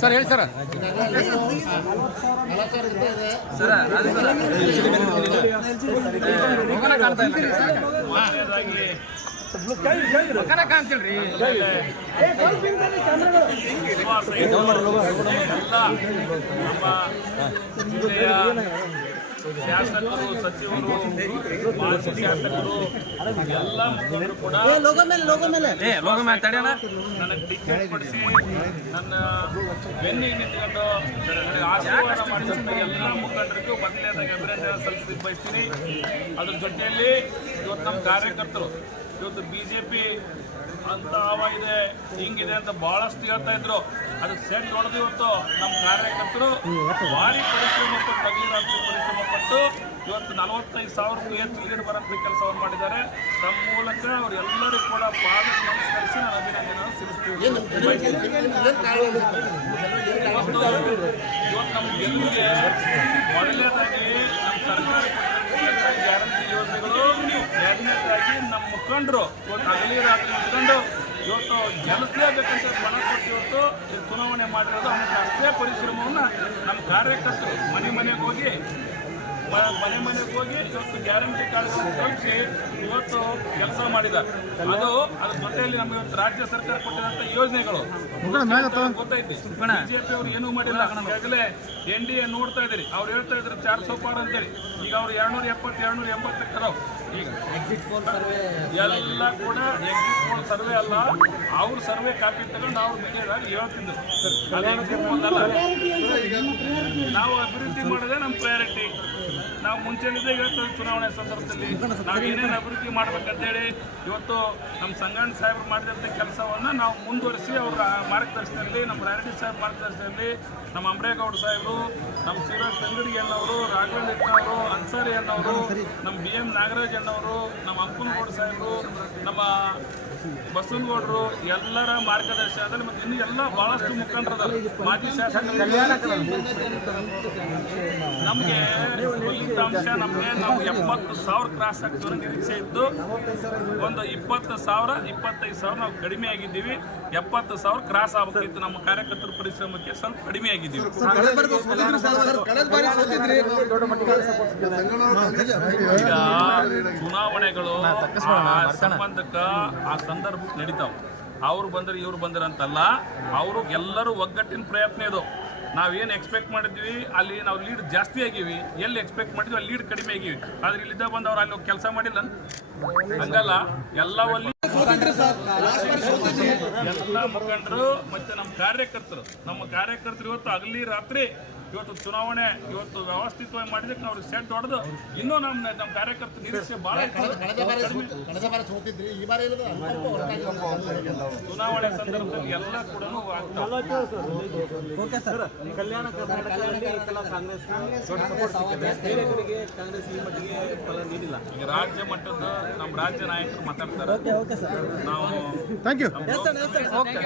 Sir ಹೇಳಿ sir ಕಾಣ್ತಿಲ್ರಿ ಶಾಸಕರು ಸಚಿವರು ಶಾಸಕರು ಎಲ್ಲ ಕೂಡ ನನ್ನ ಆಶೀರ್ವಾದ ಎಲ್ಲ ಮುಖಂಡರಿಗೂ ಮೊದಲನೇದಾಗಿ ಅದ್ರ ಜೊತೆಯಲ್ಲಿ ಇವತ್ತು ನಮ್ಮ ಕಾರ್ಯಕರ್ತರು ಇವತ್ತು ಬಿ ಜೆ ಪಿ ಅಂತ ಅವ ಇದೆ ಹಿಂಗಿದೆ ಅಂತ ಬಹಳಷ್ಟು ಹೇಳ್ತಾ ಇದ್ರು. ಅದು ಸೆಟ್ ಹೊಡೆದು ಇವತ್ತು ನಮ್ಮ ಕಾರ್ಯಕರ್ತರು ಭಾರಿ ಪರಿಶ್ರಮ ಪಟ್ಟು ಹಗಲು ರಾತ್ರಿ ಪರಿಶ್ರಮ ಪಟ್ಟು ಇವತ್ತು ನಲವತ್ತೈದು ಸಾವಿರಕ್ಕೂ ಹೆಚ್ಚು ನೀರು ಬರೋಂಥ ಕೆಲಸವನ್ನು ಮಾಡಿದ್ದಾರೆ. ತಮ್ಮ ಮೂಲಕ ಅವರೆಲ್ಲರೂ ಕೂಡ ಪಾದ ನಮಸ್ಕರಿಸಿ ನಾನು ಅಭಿನಂದನೆ ಸಿಗಿಸ್ತೀವಿ ಇವತ್ತು ಇವತ್ತು ನಮ್ಮ ಗೆಲುವಿಗೆ ಮೊದಲನೇದಾಗಿ ನಮ್ಮ ಸರ್ಕಾರ ಕೊಟ್ಟಿರ್ತಕ್ಕಂಥ ಗ್ಯಾರಂಟಿ ಯೋಜನೆಗಳು ಎರಡನೇದಾಗಿ ನಮ್ಮ ಮುಖಂಡರು ಹಗಲಿ ರಾತ್ರಿ ಇಟ್ಕೊಂಡು ಇವತ್ತು ಗೆಲ್ಲಿಸಲೇಬೇಕಂತ ಮನ ಕೊಟ್ಟು ಇವತ್ತು ಚುನಾವಣೆ ಮಾಡಿರೋದು ಅವನಿಗೆ ಅಷ್ಟೇ ಪರಿಶ್ರಮವನ್ನು ನಮ್ಮ ಕಾರ್ಯಕರ್ತರು ಮನೆ ಮನೆಗೆ ಹೋಗಿ ಮನೆ ಮನೆಗೆ ಹೋಗಿ ಇವತ್ತು ಗ್ಯಾರಂಟಿ ಕಾರ್ಡ್ಗಳನ್ನು ತಲುಪಿಸಿ ಇವತ್ತು ಕೆಲಸ ಮಾಡಿದ ಅದು ಅದ್ರ ಜೊತೆಯಲ್ಲಿ ನಮಗೆ ಇವತ್ತು ರಾಜ್ಯ ಸರ್ಕಾರ ಕೊಟ್ಟಿರುವಂತ ಯೋಜನೆಗಳು. ಗೊತ್ತೈತಿ. ಬಿಜೆಪಿ ಅವ್ರು ಏನೂ ಮಾಡಿಲ್ಲ. ಈಗಾಗಲೇ ಎನ್ ಡಿ ಎ ನೋಡ್ತಾ ಇದ್ದೀರಿ. ಅವ್ರು ಹೇಳ್ತಾ ಇದ್ರು ಚಾರ್ ಸೋ ಪಾರ್ ಅಂತೇಳಿ. ಈಗ ಅವ್ರು ಎರಡ್ನೂರ ಎಪ್ಪತ್ತು ಎರಡ್ನೂರ ಎಂಬತ್ತಕ್ಕೆ ಎಲ್ಲ ಕೂಡ ಎಕ್ಸಿಟ್ ಪೋಲ್ ಸರ್ವೆ ಅಲ್ಲ. ಅವ್ರ ಸರ್ವೆ ಕಾಪಿ ತಗೊಂಡು ಅವ್ರ ಮೀಡಿಯಾದಾಗ ಹೇಳ್ತಿದ್ರು. ನಾವು ಅಭಿವೃದ್ಧಿ ಮಾಡಿದ್ರೆ ನಮ್ಮ ಪ್ರಯಾರಿಟಿ ನಾವು ಮುಂಚೆನಿಂದ ಇವತ್ತು ಚುನಾವಣೆ ಸಂದರ್ಭದಲ್ಲಿ ನಾವು ಏನೇನು ಅಭಿವೃದ್ಧಿ ಮಾಡ್ಬೇಕಂತೇಳಿ ಇವತ್ತು ನಮ್ಮ ಸಂಗಣ್ಣ ಸಾಹೇಬರು ಮಾಡಿದಂಥ ಕೆಲಸವನ್ನು ನಾವು ಮುಂದುವರಿಸಿ ಅವರ ಮಾರ್ಗದರ್ಶನದಲ್ಲಿ, ನಮ್ಮ ರಾಯರೆಡ್ಡಿ ಸಾಹೇಬ್ ಮಾರ್ಗದರ್ಶನದಲ್ಲಿ ನಮ್ಮ ಅಂಬ್ರೇಗೌಡ ಸಾಹೇಬರು, ನಮ್ಮ ಶಿವರಾಜ್ ತಂಗಡಿ ಅನ್ನವರು ರಾಘವೇಂದ್ರ ಅವರು ಅನ್ಸಾರಿ ಅನ್ನೋರು, ನಮ್ಮ ಬಿ ಎಂ ನಾಗರಾಜ್ ಅನ್ನವರು ನಮ್ಮ ಅಂಕುನಗೌಡ ಸಾಹೇಬರು, ನಮ್ಮ ಬಸವನಗೌಡರು ಎಲ್ಲರ ಮಾರ್ಗದರ್ಶನದಲ್ಲಿ ಮತ್ತು ಇನ್ನು ಎಲ್ಲ ಬಹಳಷ್ಟು ಮುಖಂಡರದ ಮಾಜಿ ಶಾಸಕರು. ನಮಗೆ ಫಲಿತಾಂಶ ನಮಗೆ ನಾವು ಎಪ್ಪತ್ತು ಸಾವಿರ ಕ್ರಾಸ್ ಆಗ್ತೀವಿ ನಿರೀಕ್ಷೆ ಇದ್ದು ಒಂದು ಇಪ್ಪತ್ತು ಸಾವಿರ ಇಪ್ಪತ್ತೈದು ಸಾವಿರ ನಾವು ಕಡಿಮೆ ಆಗಿದ್ದೀವಿ. ಎಪ್ಪತ್ತು ಸಾವಿರ ಕ್ರಾಸ್ ಆಗಬೇಕಿತ್ತು ನಮ್ಮ ಕಾರ್ಯಕರ್ತರ ಪರಿಶ್ರಮಕ್ಕೆ ಸ್ವಲ್ಪ ಕಡಿಮೆ ಆಗಿದ್ದೀವಿ. ಈಗ ಚುನಾವಣೆಗಳು ಸಂಬಂಧಕ್ಕ ಆ ಸಂದರ್ಭಕ್ಕೆ ನಡೀತಾವೆ. ಅವ್ರು ಬಂದ್ರೆ ಇವ್ರು ಬಂದ್ರೆ ಅಂತಲ್ಲ ಅವರು ಎಲ್ಲರೂ ಒಗ್ಗಟ್ಟಿನ ಪ್ರಯತ್ನ ಇದು. ನಾವೇನು ಎಕ್ಸ್ಪೆಕ್ಟ್ ಮಾಡಿದ್ವಿ, ಅಲ್ಲಿ ನಾವು ಲೀಡ್ ಜಾಸ್ತಿ ಆಗಿವಿ. ಎಲ್ಲಿ ಎಕ್ಸ್ಪೆಕ್ಟ್ ಮಾಡಿದ್ವಿ, ಅಲ್ಲಿ ಲೀಡ್ ಕಡಿಮೆ ಆಗಿವಿ. ಆದ್ರೆ ಇಲ್ಲಿದ್ದ ಬಂದು ಅವ್ರು ಅಲ್ಲಿ ಕೆಲಸ ಮಾಡಿಲ್ಲ. ಹಂಗಲ್ಲ ಎಲ್ಲವಲ್ಲಿ ಎಲ್ಲ ಮುಖಂಡರು ಮತ್ತೆ ನಮ್ಮ ಕಾರ್ಯಕರ್ತರು. ನಮ್ಮ ಕಾರ್ಯಕರ್ತರು ಇವತ್ತು ಹಗಲಿ ರಾತ್ರಿ ಇವತ್ತು ಚುನಾವಣೆ ಇವತ್ತು ವ್ಯವಸ್ಥಿತವಾಗಿ ಮಾಡಿದಕ್ಕೆ ನಾವು ಸೆಟ್ ಹೊಡೆದು ಇನ್ನೂ ನಮ್ಮ ನಮ್ಮ ಕಾರ್ಯಕರ್ತರು ನಿರೀಕ್ಷೆ ಭಾಳ ಕಳೆದ ಬಾರಿ ಸೋತ್- ಕಳೆದ ಬಾರಿ ಸೋತಿದ್ರಿ ಈ ಬಾರಿ ಇಲ್ಲದ ಅಲ್ಪ ಹೊರತಾಗಿ ಚುನಾವಣೆ ಸಂದರ್ಭದಲ್ಲಿ ಎಲ್ಲ ಕೂಡ ಕಲ್ಯಾಣ ಕರ್ನಾಟಕದಲ್ಲಿ ರಾಜ್ಯ ಮಟ್ಟದ ನಮ್ಮ ರಾಜ್ಯ ನಾಯಕರು ಮಾತಾಡ್ತಾರೆ. ನಾವು ಥ್ಯಾಂಕ್ ಯು ಓಕೆ.